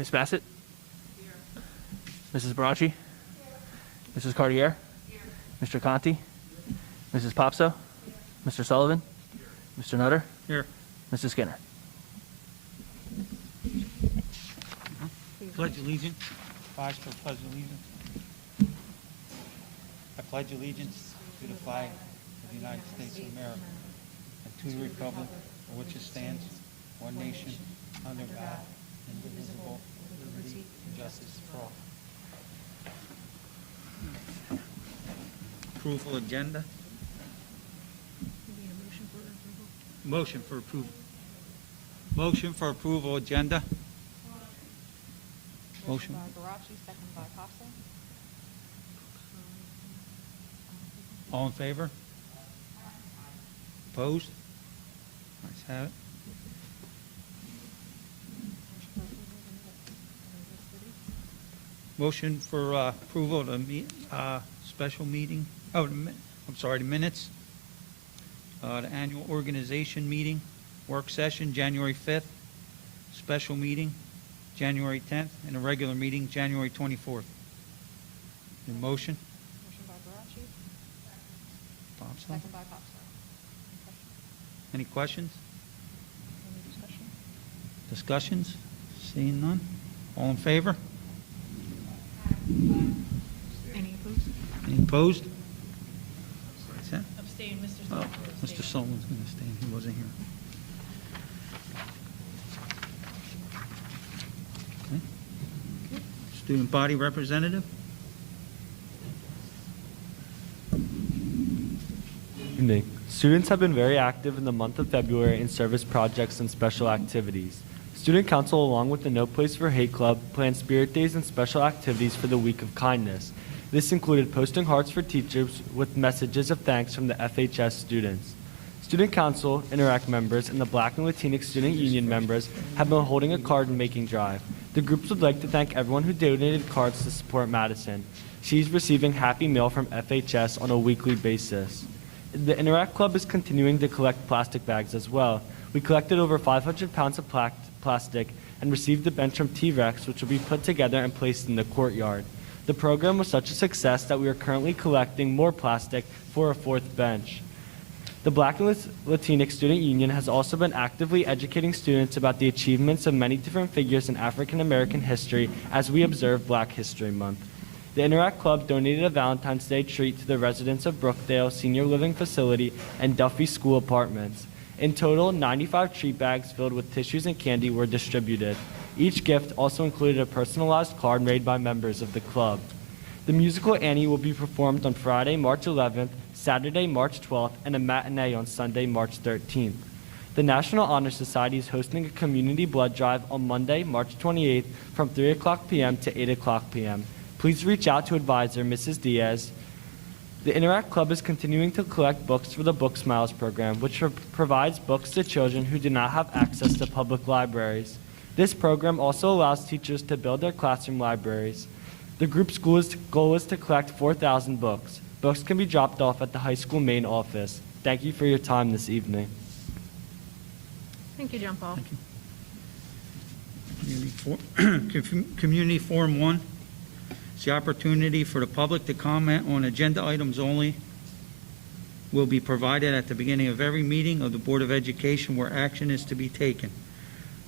Ms. Bassett? Mrs. Barachi? Mrs. Cartier? Mr. Conti? Mrs. Popso? Mr. Sullivan? Mr. Nutter? Here. Mrs. Skinner? Pledge allegiance. Rise for pledge allegiance. I pledge allegiance to the flag of the United States of America and to the republic for which it stands, one nation, under God, indivisible, with liberty and justice for all. Approval agenda. Motion for approval. Motion for approval agenda. Motion. By Barachi, second by Popso. All in favor? Opposed? Ayes have it. Motion for approval of the special meeting, the minutes. The annual organization meeting, work session, January 5th, special meeting, January 10th, and a regular meeting, January 24th. Your motion? Motion by Barachi, Thompson? second by Popso. Any questions? Any discussion? Discussions? Seeing none? All in favor? Any opposed? Any opposed? Is that? Abstain, Mr. Oh, Sullivan. Mr. Sullivan's going to stand. He wasn't here. Okay. Student body representative? Evening. Students have been very active in the month of February in service projects and special activities. Student Council, along with the No Place for Hate Club, planned spirit days and special activities for the Week of Kindness. This included posting hearts for teachers with messages of thanks from the FHS students. Student Council, Interact members, and the Black and Latinx Student Union members have been holding a card-making drive. The groups would like to thank everyone who donated cards to support Madison. She's receiving Happy Meal from FHS on a weekly basis. The Interact Club is continuing to collect plastic bags as well. We collected over 500 pounds of plastic and received a bench from T-Rex, which will be put together and placed in the courtyard. The program was such a success that we are currently collecting more plastic for a fourth bench. The Black and Latinx Student Union has also been actively educating students about the achievements of many different figures in African American history as we observe Black History Month. The Interact Club donated a Valentine's Day treat to the residents of Brookdale Senior Living Facility and Duffy School Apartments. In total, 95 treat bags filled with tissues and candy were distributed. Each gift also included a personalized card made by members of the club. The musical Annie will be performed on Friday, March 11th, Saturday, March 12th, and a matinee on Sunday, March 13th. The National Honor Society is hosting a community blood drive on Monday, March 28th from 3 o'clock p.m. to 8 o'clock p.m. Please reach out to advisor Mrs. Diaz. The Interact Club is continuing to collect books for the Book Smiles program, which provides books to children who do not have access to public libraries. This program also allows teachers to build their classroom libraries. The group's goal is to collect 4,000 books. Books can be dropped off at the high school main office. Thank you for your time this evening. Thank you, John Paul. Thank you. Community Forum 1. It's the opportunity for the public to comment on agenda items only. Will be provided at the beginning of every meeting of the Board of Education where action is to be taken.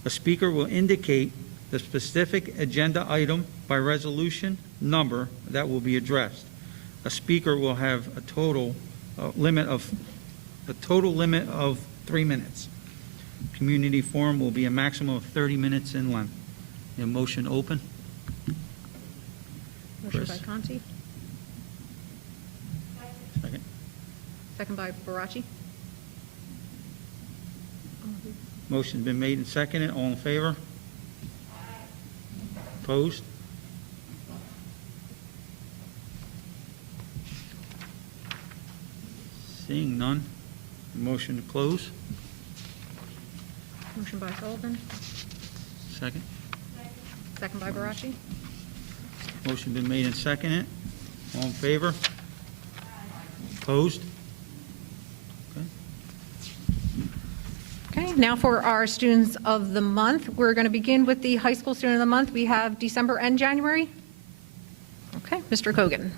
A speaker will indicate the specific agenda item by resolution number that will be addressed. A speaker will have a total limit of 3 minutes. Community forum will be a maximum of 30 minutes in length. A motion open. Motion by Chris. Conti, Second. second by Barachi. Motion's been made and seconded. All in favor? Opposed? Seeing none. Motion to close. Motion by Sullivan, Second. second by Barachi. Motion been made and seconded. All in favor? Opposed? Okay. Okay, Okay, now for our students of the month. We're going to begin with the high school student of the month. We have December and January. Okay, Mr. Kogan.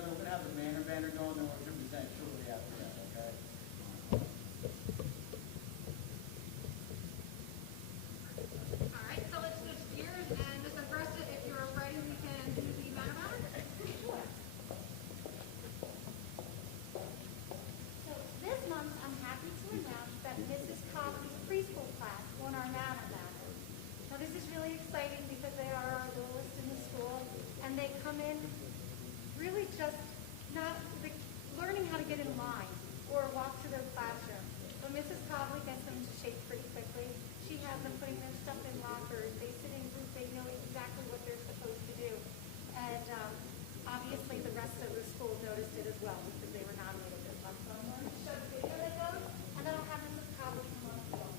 together. We're gonna have the banner going, then we're gonna present shortly after that, okay? All right, so let's switch gears, and Ms. Agresta, if you're ready, we can do the banner banner. So this month, I'm happy to announce that Mrs. Coffey's preschool class won our Manor Banner. Now, this is really exciting because they are our littlest in the school, and they come in really just not learning how to get in line or walk to their classroom. But Mrs. Cobley gets them into shape pretty quickly. She has them putting their stuff in lockers. They sit in groups. They know exactly what they're supposed to do. And obviously the rest of the school noticed it as well because they were nominated this month. So I'm going to show the video that goes, and then I'll have Mrs. Cobley come on to walk.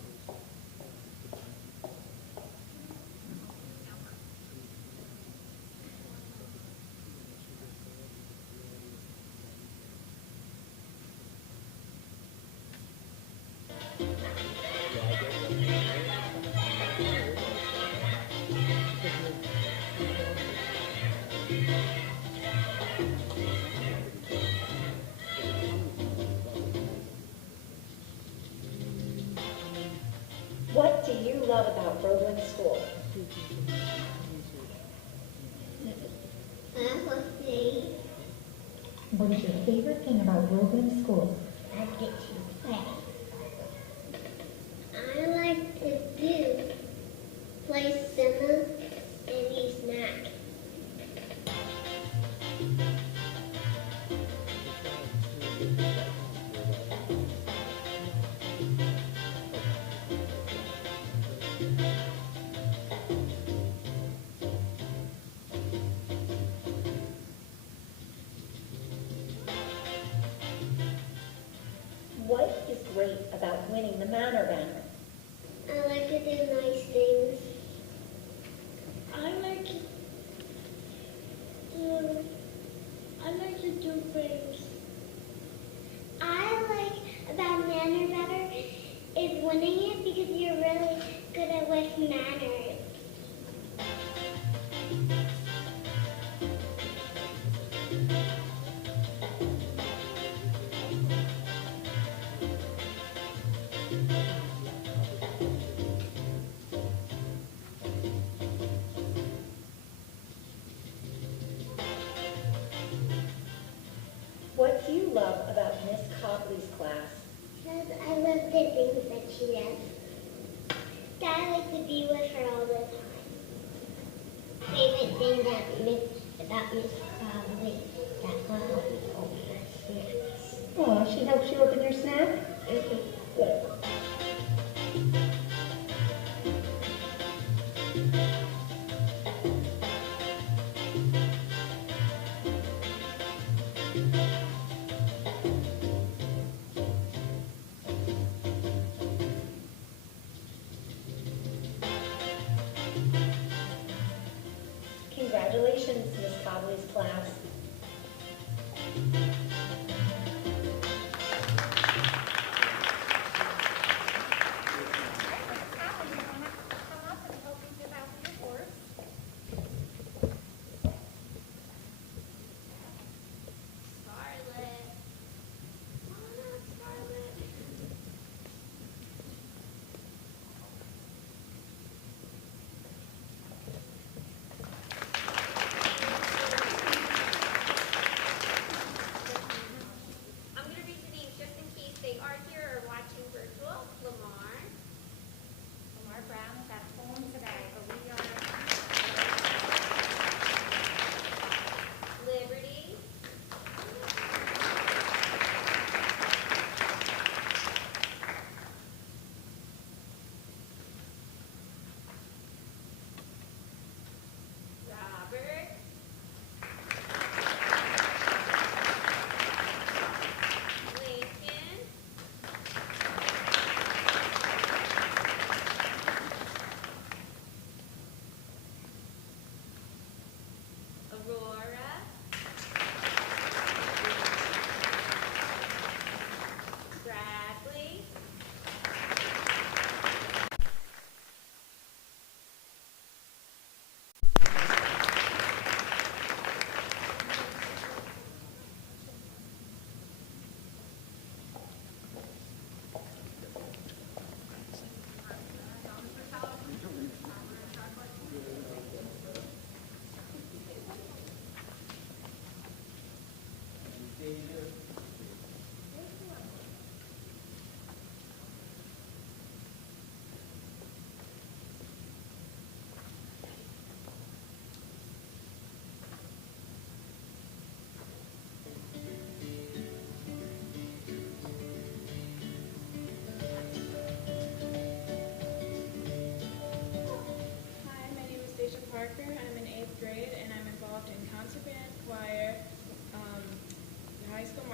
What do you love about Groveland School? What is your favorite thing about Groveland School? I get to play. I like to play cinema and eat snack. What is great about winning the Manor Banner? I like to do nice things. I like to do things. I like about Manor Banner is winning it because you're really good at with manners. What do you love about Miss Cobley's class? Because I love the things that she does. I like to be with her all the time. Favorite thing about Miss Cobley that will help me open her snacks. Oh, she helps you open your snack? Good. Congratulations, Miss Cobley's class. Come up and help me give out the awards. Scarlet. Oh, Scarlet.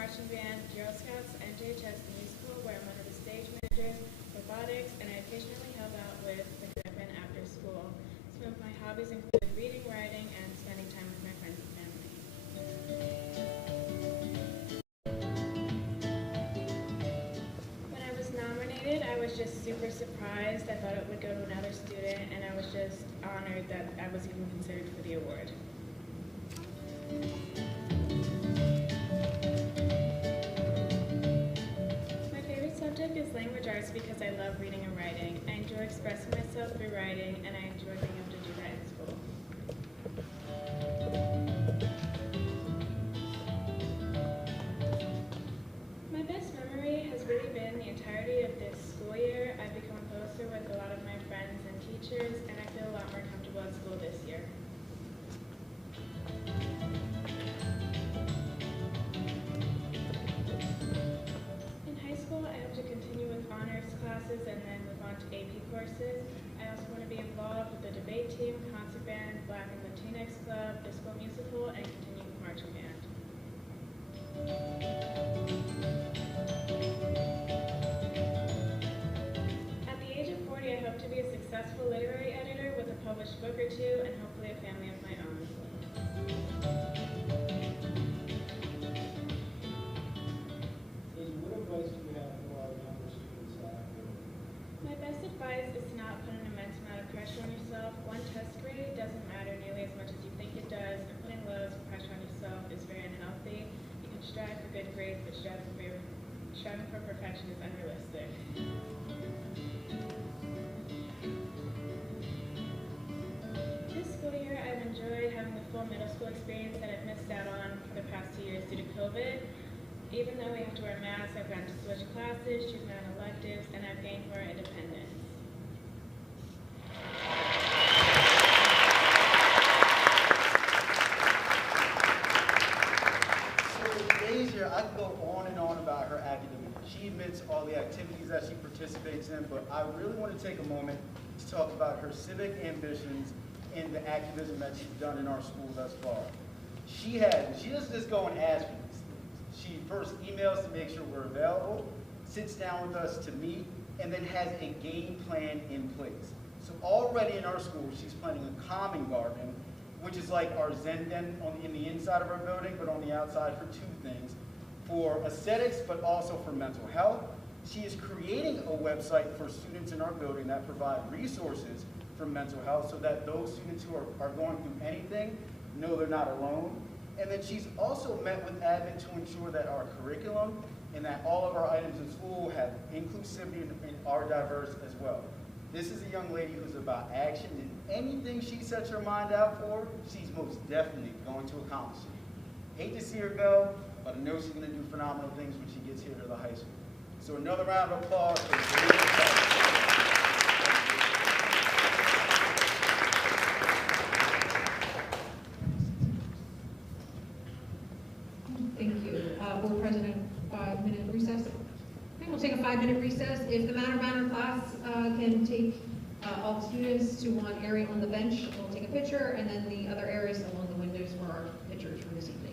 marching band, Girl Scouts, NJHS musical, where I'm one of the stage managers, robotics, and I occasionally help out with the commitment after school. Some of my hobbies include reading, writing, and spending time with my friends and family. When I was nominated, I was just super surprised. I thought it would go to another student, and I was just honored that I was even considered for the award. My favorite subject is language arts because I love reading and writing. I enjoy expressing myself through writing, and I enjoy being able to do that in school. My best memory has really been the entirety of this school year. I've become closer with a lot of my friends and teachers, and I feel a lot more comfortable at school this year. In high school, I hope to continue with honors classes and then move on to AP courses. I also want to be involved with the debate team, concert band, Black and Latinx club, the school musical, and continue with marching band. At the age of 40, I hope to be a successful literary editor with a published book or two and hopefully a family of my own. Daisy, what advice do you have for our younger students after? My best advice is to not put an immense amount of pressure on yourself. One test grade doesn't matter nearly as much as you think it does, and putting loads of pressure on yourself is very unhealthy. You can strive for good grades, but striving for perfection is unrealistic. This school year, I've enjoyed having the full middle school experience that I've missed out on for the past 2 years due to COVID. Even though we have to wear masks, I've gotten to switch classes, choose my own electives, and I've gained more independence. So Daisy, I could go on and on about her academic achievements, all the activities that she participates in, but I really want to take a moment to talk about her civic ambitions and the activism that she's done in our school thus far. She doesn't just go and ask for these things. She first emails to make sure we're available, sits down with us to meet, and then has a game plan in place. So already in our school, she's planning a calming garden, which is like our Zen den in the inside of our building, but on the outside for two things, for aesthetics, but also for mental health. She is creating a website for students in our building that provide resources for mental health so that those students who are going through anything know they're not alone. And then she's also met with admin to ensure that our curriculum and that all of our items in school have inclusivity and are diverse as well. This is a young lady who's about action, and anything she sets her mind out for, she's most definitely going to accomplish it. Hate to see her go, but I know she's going to do phenomenal things when she gets here to the high school. So another round of applause for Thank you. Board President, 5-minute recess. Okay, we'll take a 5-minute recess. If the banner class can take all the students to one area on the bench, we'll take a picture, and then the other areas along the windows for our pictures for this evening.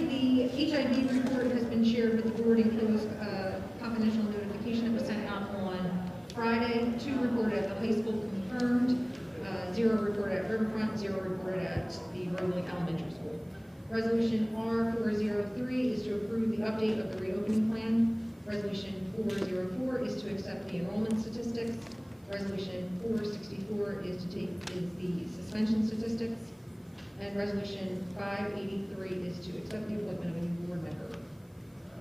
the HIV report has been shared with the board in closed confidential notification. It was sent out on Friday. 2 reported at the high school confirmed, 0 reported at Riverfront, 0 reported at the Robley Elementary School. Resolution R403 is to approve the update of the reopening plan. Resolution 404 is to accept the enrollment statistics. Resolution 464 is the suspension statistics. And resolution 583 is to accept the appointment of a new board member.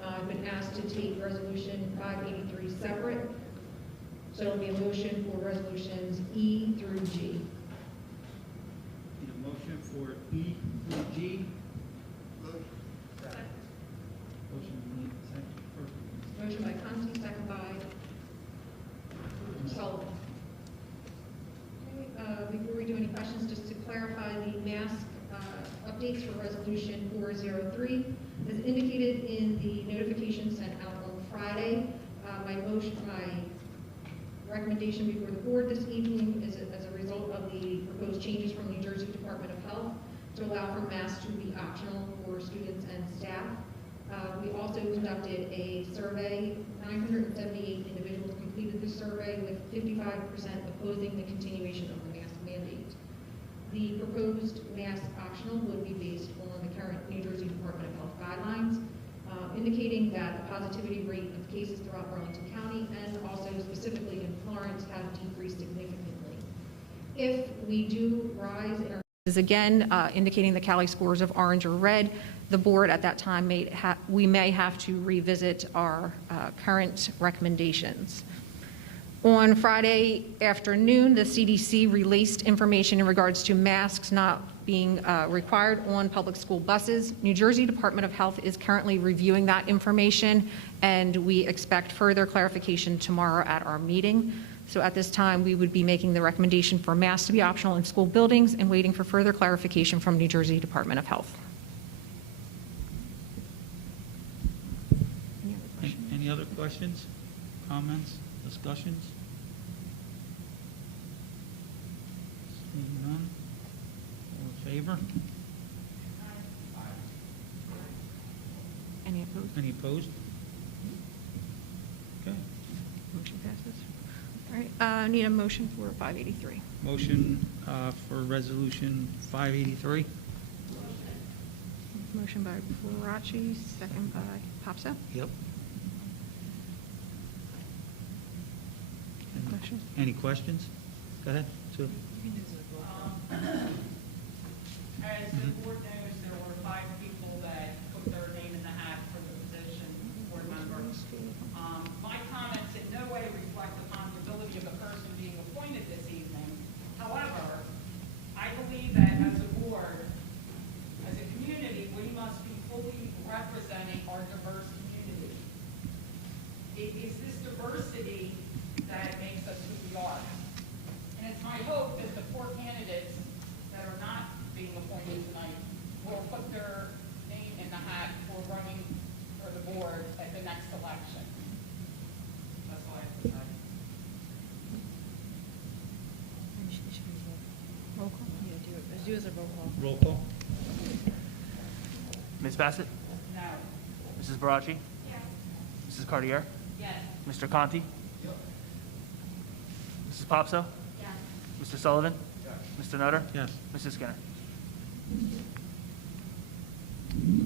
I've been asked to take resolution 583 separate. So it'll be a motion for resolutions E through G. Need a motion for E through G. Motion made, second. Motion by Conti, second by Sullivan. Okay, before we do any questions, just to clarify the mask updates for resolution 403. As indicated in the notification sent out on Friday, my recommendation before the board this evening is as a result of the proposed changes from New Jersey Department of Health to allow for masks to be optional for students and staff. We also conducted a survey. 978 individuals completed the survey, with 55% opposing the continuation of the mask mandate. The proposed mask optional would be based on the current New Jersey Department of Health guidelines, indicating that the positivity rate of cases throughout Burlington County and also specifically in Florence have decreased significantly. If we do rise in our is again indicating the Cali scores of orange or red, the board at that time we may have to revisit our current recommendations. On Friday afternoon, the CDC released information in regards to masks not being required on public school buses. New Jersey Department of Health is currently reviewing that information, and we expect further clarification tomorrow at our meeting. So at this time, we would be making the recommendation for masks to be optional in school buildings and waiting for further clarification from New Jersey Department of Health. Any other questions, comments, discussions? Seeing none. All in favor? Any opposed? Any opposed? Okay. Motion passes. All right, need a motion for 583. Motion for resolution 583. Motion by Barachi, second by Popso. Yep. Questions? Any questions? Go ahead, Sue. As the board knows, there were 5 people that put their name in the hat for the position, board member. My comments in no way reflect upon the ability of the person being appointed this evening. However, I believe that as a board, as a community, we must be fully representing our diverse community. It is this diversity that makes us who we are. And it's my hope that the 4 candidates that are not being appointed tonight will put their name in the hat for running for the board at the next election. That's all I have to say. Roll call. Yeah, do it. Let's do it as a roll call. Roll call. Ms. Bassett? No. Mrs. Barachi? Yes. Mrs. Cartier? Yes. Mr. Conti? Mrs. Popso? Yes. Mr. Sullivan? Mr. Nutter? Yes. Mrs. Skinner?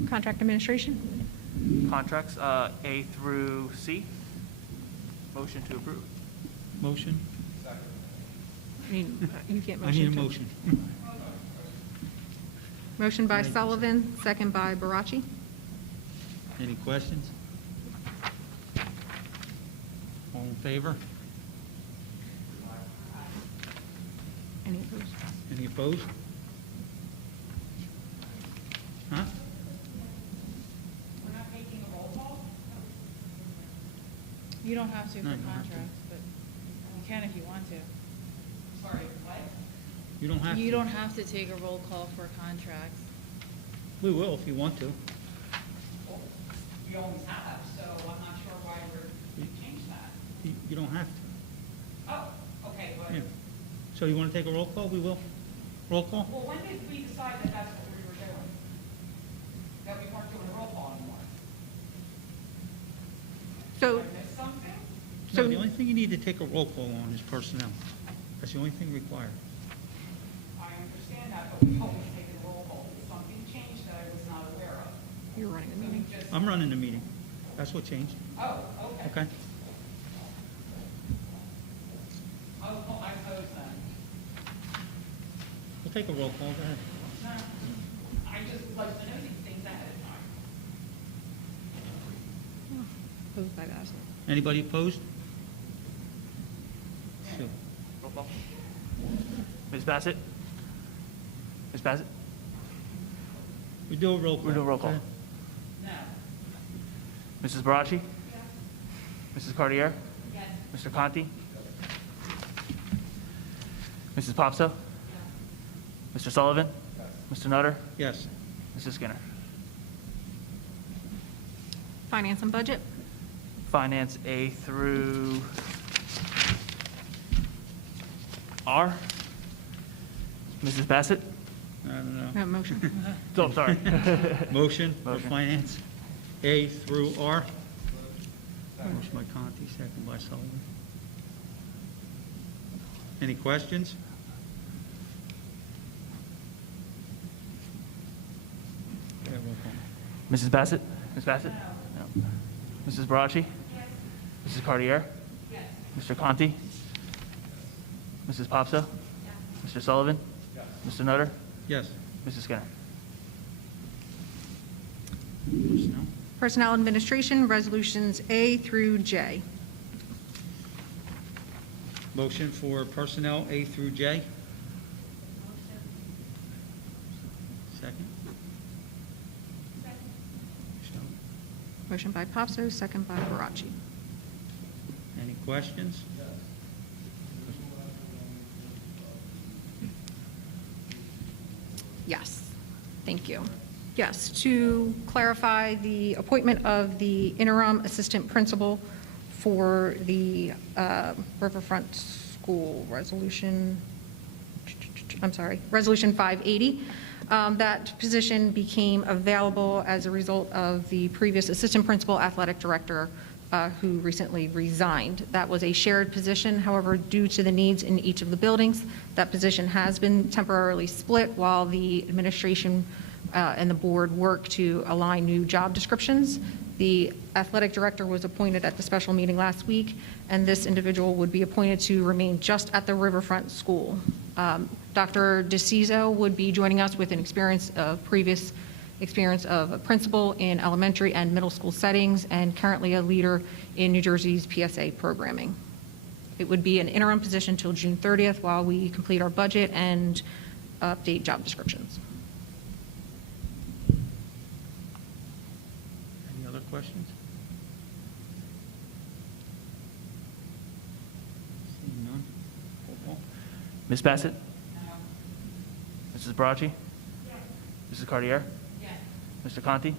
Contract administration. Contracts A through C. Motion to approve. Motion? I mean, you can't I motion. need a to- motion. Motion by Sullivan, second by Barachi. Any questions? All in favor? Any opposed? Any opposed? Huh? We're not making a roll call? You don't have to for No, you don't have to. contracts, but you can if you want to. Sorry, what? You don't have to. You don't have to take a roll call for contracts. We will if you want to. Well, we always have, so I'm not sure why we're changing that. You don't have to. Oh, okay, but, Yeah. So you want to take a roll call? We will. Roll call? well, when did we decide that that's what we were doing? That we weren't doing So, Did I miss something? No, the only thing you need to take a roll call on is personnel. That's the only thing required. I understand that, but we've always taken a roll call. Did something change that I was not aware of? you're running the So we meeting. just- I'm running the meeting. That's what changed. Oh, okay. Okay? Oh, I oppose that. We'll take a roll call. Go ahead. No, I just would like to know these things ahead of time. Opposed by Bassett. Anybody opposed? Sue. Roll call. Ms. Bassett? Ms. Bassett? We do a roll call. We do a roll call. Go ahead. No. Mrs. Barachi? Mrs. Cartier? Yes. Mr. Conti? Mrs. Popso? Mr. Sullivan? Mr. Nutter? Yes. Mrs. Skinner? Finance and budget? Finance A through R. Mrs. Bassett? I don't No, motion. Oh, I'm sorry. know. Motion for Motion. finance, A through R. Motion by Conti, second by Sullivan. Any questions? Yeah, roll call. Mrs. Bassett? Ms. Bassett? No. Mrs. Barachi? Mrs. Cartier? Mr. Conti? Mrs. Popso? Mr. Sullivan? Mr. Nutter? Yes. Mrs. Skinner? Personnel. Personnel Administration, Resolutions A through J. Motion for personnel A through J. Second. Michelle. Motion by Popso, second by Barachi. Any questions? Yes, thank you. Yes, to clarify the appointment of the interim assistant principal for the Riverfront School Resolution, Resolution 580. That position became available as a result of the previous assistant principal athletic director who recently resigned. That was a shared position. However, due to the needs in each of the buildings, that position has been temporarily split while the administration and the board work to align new job descriptions. The athletic director was appointed at the special meeting last week, and this individual would be appointed to remain just at the Riverfront School. Dr. DeCiso would be joining us with an previous experience of a principal in elementary and middle school settings, and currently a leader in New Jersey's PSA programming. It would be an interim position till June 30th while we complete our budget and update job descriptions. Any other questions? Seeing none. Roll call. Ms. Bassett? Mrs. Barachi? Mrs. Cartier? Mr. Conti?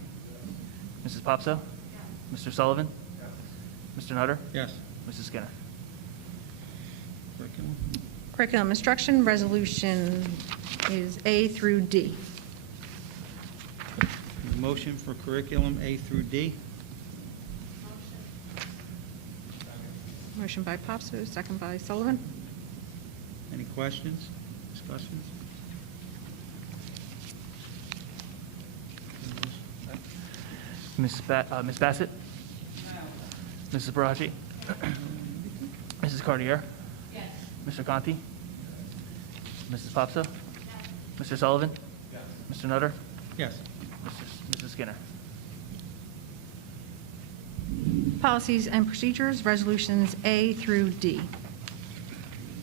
Mrs. Popso? Mr. Sullivan? Mr. Nutter? Yes. Mrs. Skinner? Curriculum. Curriculum instruction resolution is A through D. Motion for curriculum A through D. Motion by Popso, second by Sullivan. Any questions, discussions? Ms. Bassett? Mrs. Barachi? Mrs. Cartier? Mr. Conti? Mrs. Popso? Mr. Sullivan? Mr. Nutter? Yes. Mrs. Skinner? Policies and procedures, resolutions A through D.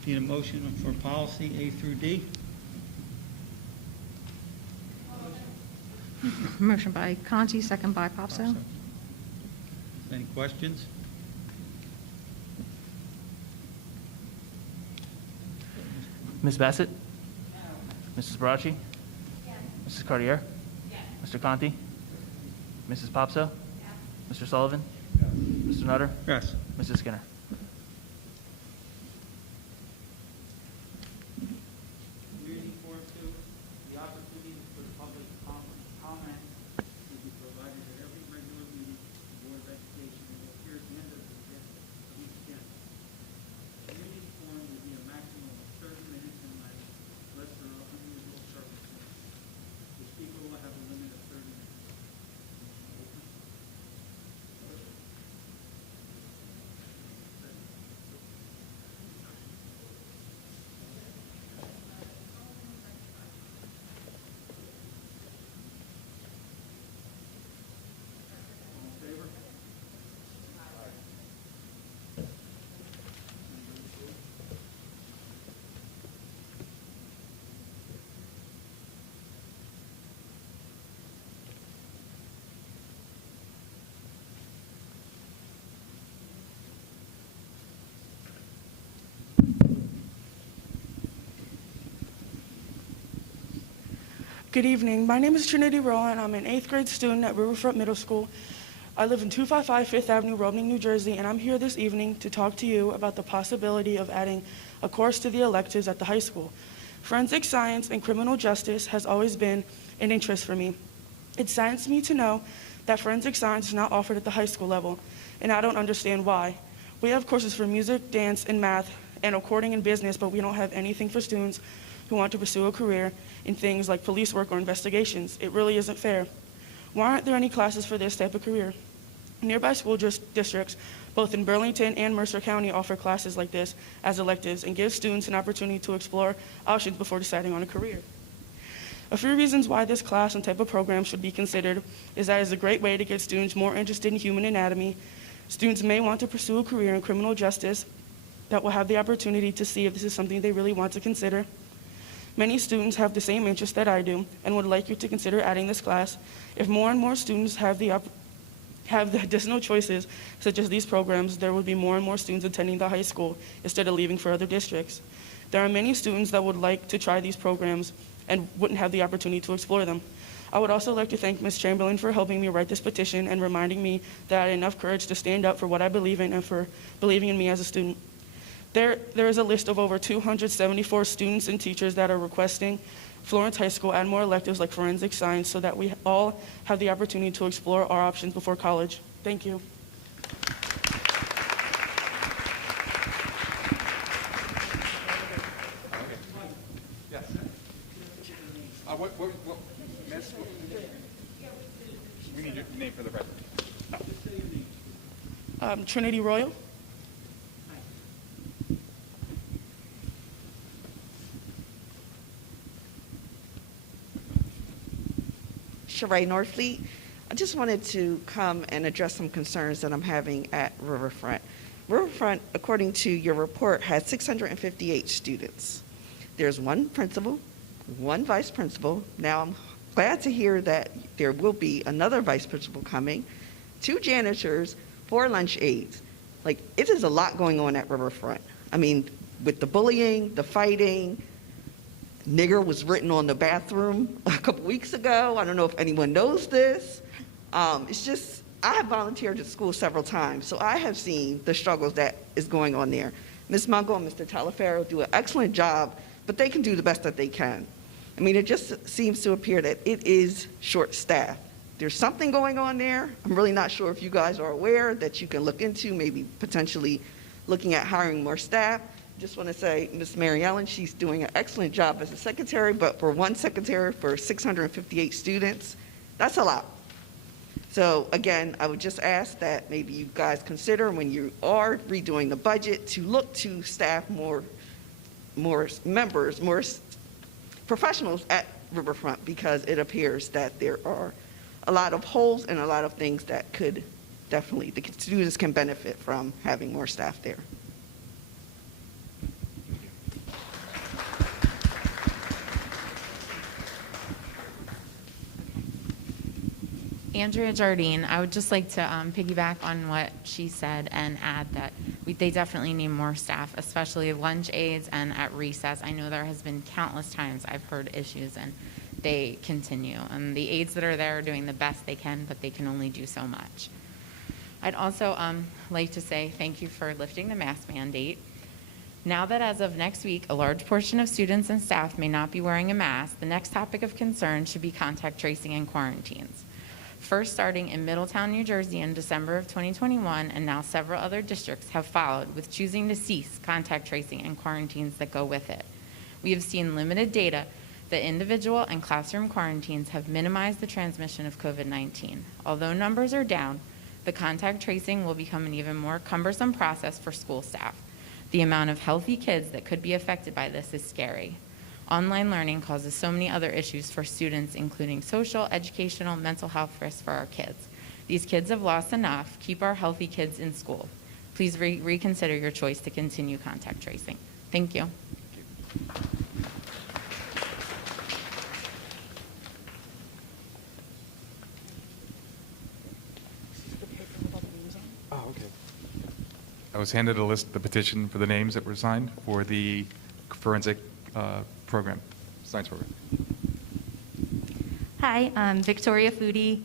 Need a motion for policy A through D? Motion by Conti, second by Popso. Any questions? Ms. Bassett? Mrs. Barachi? Mrs. Cartier? Mr. Conti? Mrs. Popso? Mr. Sullivan? Mr. Nutter? Yes. Mrs. Skinner? Community Forum 2, the opportunity for the public to comment will be provided at every regular meeting of the Board of Education and will appear at the end of Good evening. My name is Trinity Rowe, and I'm an 8th grade student at Riverfront Middle School. I live in 255 Fifth Avenue, Robning, New Jersey, and I'm here this evening to talk to you about the possibility of adding a course to the electives at the high school. Forensic science and criminal justice has always been an interest for me. It saddens me to know that forensic science is not offered at the high school level, and I don't understand why. We have courses for music, dance, and math, and recording and business, but we don't have anything for students who want to pursue a career in things like police work or investigations. It really isn't fair. Why aren't there any classes for this type of career? Nearby school districts, both in Burlington and Mercer County, offer classes like this as electives and give students an opportunity to explore options before deciding on a career. A few reasons why this class and type of program should be considered is that it's a great way to get students more interested in human anatomy. Students may want to pursue a career in criminal justice that will have the opportunity to see if this is something they really want to consider. Many students have the same interest that I do and would like you to consider adding this class. If more and more students have the additional choices, such as these programs, there would be more and more students attending the high school instead of leaving for other districts. There are many students that would like to try these programs and wouldn't have the opportunity to explore them. I would also like to thank Ms. Chamberlain for helping me write this petition and reminding me that I had enough courage to stand up for what I believe in and for believing in me as a student. There is a list of over 274 students and teachers that are requesting Florence High School add more electives like forensic science so that we all have the opportunity to explore our options before college. Thank you. Yes. Miss? We need your name for the record. Trinity Royal. Sheree Norfleet. I just wanted to come and address some concerns that I'm having at Riverfront. Riverfront, according to your report, has 658 students. There's one principal, one vice principal. Now I'm glad to hear that there will be another vice principal coming, 2 janitors, 4 lunch aides. Like, it is a lot going on at Riverfront. I mean, with the bullying, the fighting, nigger was written on the bathroom a couple weeks ago. I don't know if anyone knows this. It's just, I have volunteered at school several times, so I have seen the struggles that is going on there. Ms. Mungo and Mr. Talaferro do an excellent job, but they can do the best that they can. I mean, it just seems to appear that it is short-staffed. There's something going on there. I'm really not sure if you guys are aware that you can look into, maybe potentially looking at hiring more staff. Just want to say, Ms. Mary Ellen, she's doing an excellent job as a secretary, but for one secretary for 658 students, that's a lot. So again, I would just ask that maybe you guys consider when you are redoing the budget to look to staff more members, more professionals at Riverfront, because it appears that there are a lot of holes and a lot of things that could definitely, the students can benefit from having more staff there. Andrea Jardine, I would just like to piggyback on what she said and add that they definitely need more staff, especially lunch aides and at recess. I know there has been countless times I've heard issues and they continue. And the aides that are there are doing the best they can, but they can only do so much. I'd also like to say thank you for lifting the mask mandate. Now that as of next week, a large portion of students and staff may not be wearing a mask, the next topic of concern should be contact tracing and quarantines. First starting in Middletown, New Jersey in December of 2021, and now several other districts have followed with choosing to cease contact tracing and quarantines that go with it. We have seen limited data that individual and classroom quarantines have minimized the transmission of COVID-19. Although numbers are down, the contact tracing will become an even more cumbersome process for school staff. The amount of healthy kids that could be affected by this is scary. Online learning causes so many other issues for students, including social, educational, mental health risks for our kids. These kids have lost enough. Keep our healthy kids in school. Please reconsider your choice to continue contact tracing. Thank you. Oh, okay. I was handed a list, the petition for the names that were signed for the forensic program, science program. Hi, I'm Victoria Foodie.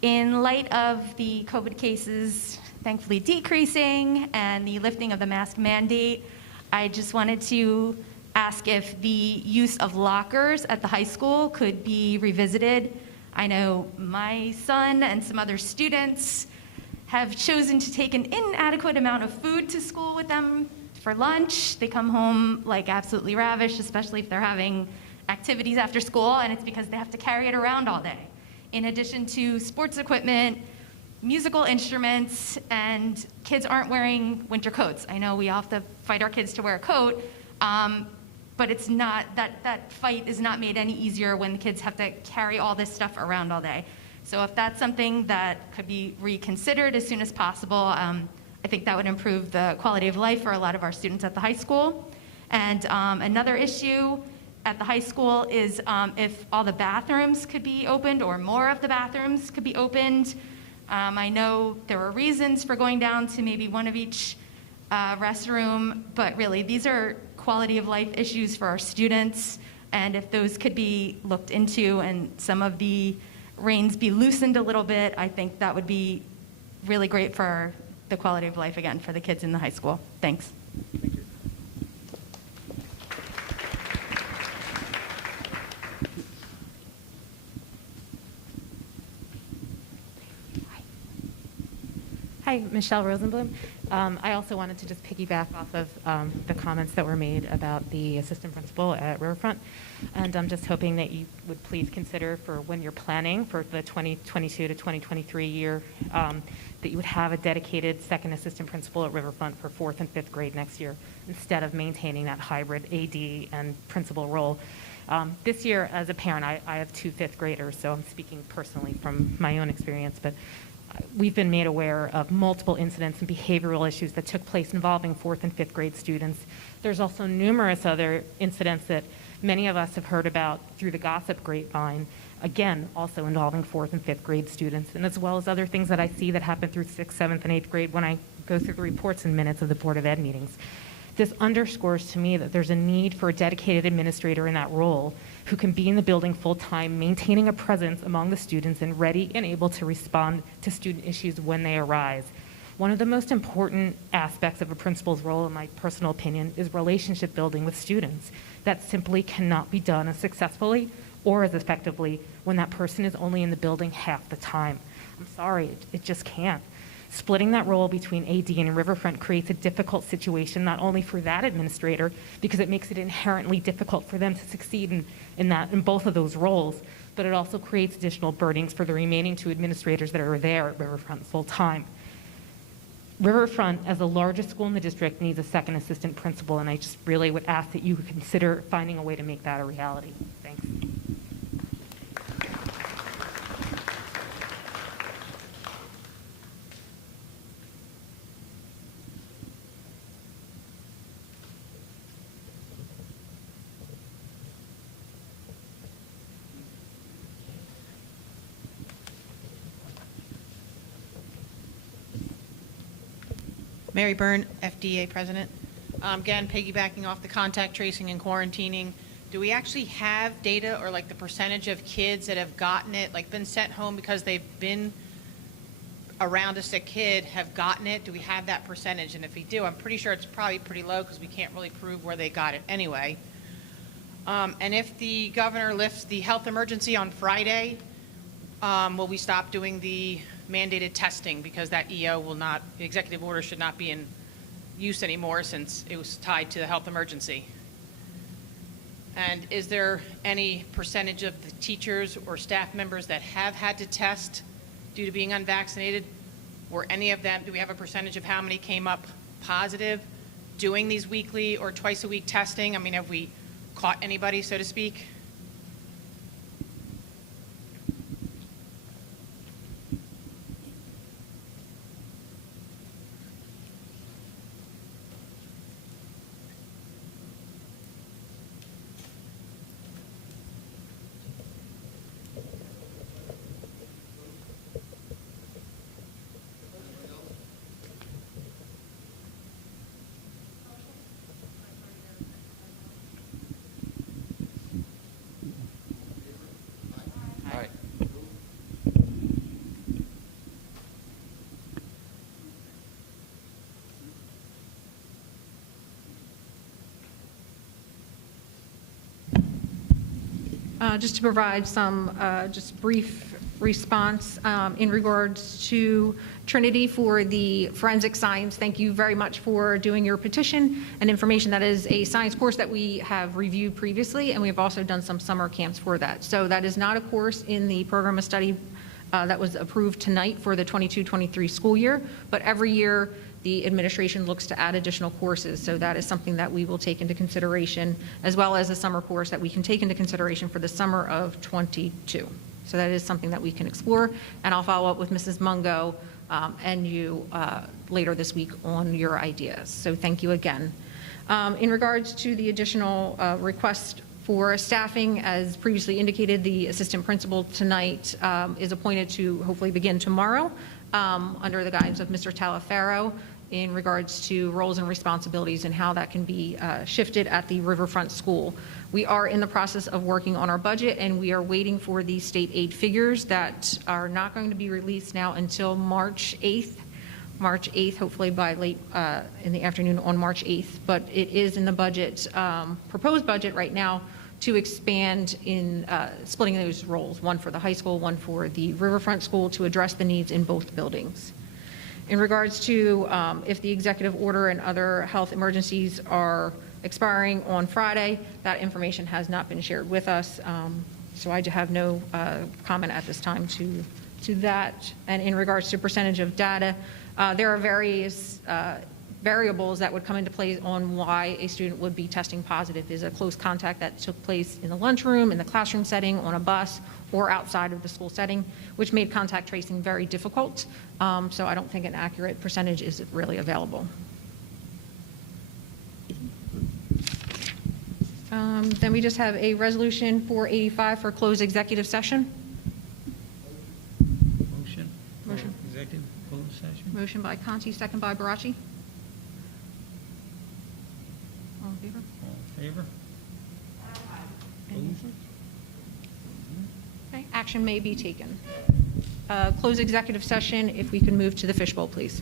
In light of the COVID cases thankfully decreasing and the lifting of the mask mandate, I just wanted to ask if the use of lockers at the high school could be revisited. I know my son and some other students have chosen to take an inadequate amount of food to school with them for lunch. They come home like absolutely ravished, especially if they're having activities after school, and it's because they have to carry it around all day. In addition to sports equipment, musical instruments, and kids aren't wearing winter coats. I know we all have to fight our kids to wear a coat, but it's not, that fight is not made any easier when the kids have to carry all this stuff around all day. So if that's something that could be reconsidered as soon as possible, I think that would improve the quality of life for a lot of our students at the high school. And another issue at the high school is if all the bathrooms could be opened or more of the bathrooms could be opened. I know there were reasons for going down to maybe one of each restroom, but really these are quality of life issues for our students, and if those could be looked into and some of the reins be loosened a little bit, I think that would be really great for the quality of life again for the kids in the high school. Thanks. Hi, Michelle Rosenblum. I also wanted to just piggyback off of the comments that were made about the assistant principal at Riverfront. And I'm just hoping that you would please consider for when you're planning for the 2022 to 2023 year, that you would have a dedicated second assistant principal at Riverfront for 4th and 5th grade next year, instead of maintaining that hybrid AD and principal role. This year, as a parent, I have 2 5th graders, so I'm speaking personally from my own experience, but we've been made aware of multiple incidents and behavioral issues that took place involving 4th and 5th grade students. There's also numerous other incidents that many of us have heard about through the gossip grapevine, again, also involving 4th and 5th grade students, and as well as other things that I see that happen through 6th, 7th, and 8th grade when I go through the reports and minutes of the Board of Ed meetings. This underscores to me that there's a need for a dedicated administrator in that role who can be in the building full-time, maintaining a presence among the students and ready and able to respond to student issues when they arise. One of the most important aspects of a principal's role, in my personal opinion, is relationship building with students. That simply cannot be done as successfully or as effectively when that person is only in the building half the time. I'm sorry, it just can't. Splitting that role between AD and Riverfront creates a difficult situation, not only for that administrator, because it makes it inherently difficult for them to succeed in both of those roles, but it also creates additional burdens for the remaining 2 administrators that are there at Riverfront full time. Riverfront, as the largest school in the district, needs a second assistant principal, and I just really would ask that you consider finding a way to make that a reality. Thanks. Mary Byrne, FDA President. Again, piggybacking off the contact tracing and quarantining, do we actually have data or like the percentage of kids that have gotten it, like been sent home because they've been around a sick kid, have gotten it? Do we have that percentage? And if we do, I'm pretty sure it's probably pretty low because we can't really prove where they got it anyway. And if the governor lifts the health emergency on Friday, will we stop doing the mandated testing because that EO will not, the executive order should not be in use anymore since it was tied to the health emergency? And is there any percentage of the teachers or staff members that have had to test due to being unvaccinated, or any of them, do we have a percentage of how many came up positive doing these weekly or twice a week testing? I mean, have we caught anybody, so to speak? Just to provide some just brief response in regards to Trinity for the forensic science. Thank you very much for doing your petition and information. That is a science course that we have reviewed previously, and we've also done some summer camps for that. So that is not a course in the program of study that was approved tonight for the 22-23 school year, but every year the administration looks to add additional courses. So that is something that we will take into consideration, as well as a summer course that we can take into consideration for the summer of 22. So that is something that we can explore, and I'll follow up with Mrs. Mungo and you later this week on your ideas. So thank you again. In regards to the additional request for staffing, as previously indicated, the assistant principal tonight is appointed to hopefully begin tomorrow under the guidance of Mr. Talaferro in regards to roles and responsibilities and how that can be shifted at the Riverfront School. We are in the process of working on our budget, and we are waiting for the state aid figures that are not going to be released now until March 8th. March 8th, hopefully by late in the afternoon on March 8th. But it is in the budget, proposed budget right now, to expand in splitting those roles, one for the high school, one for the Riverfront School, to address the needs in both buildings. In regards to if the executive order and other health emergencies are expiring on Friday, that information has not been shared with us, so I have no comment at this time to that. And in regards to percentage of data, there are various variables that would come into play on why a student would be testing positive. Is a close contact that took place in the lunchroom, in the classroom setting, on a bus, or outside of the school setting, which made contact tracing very difficult. So I don't think an accurate percentage is really available. Then we just have a resolution 485 for closed executive session. Motion? Motion. Executive closed session? Motion by Conti, second by Barachi. All in favor? All in favor? Any- Okay, action may be taken. Close executive session, if we can move to the fishbowl, please.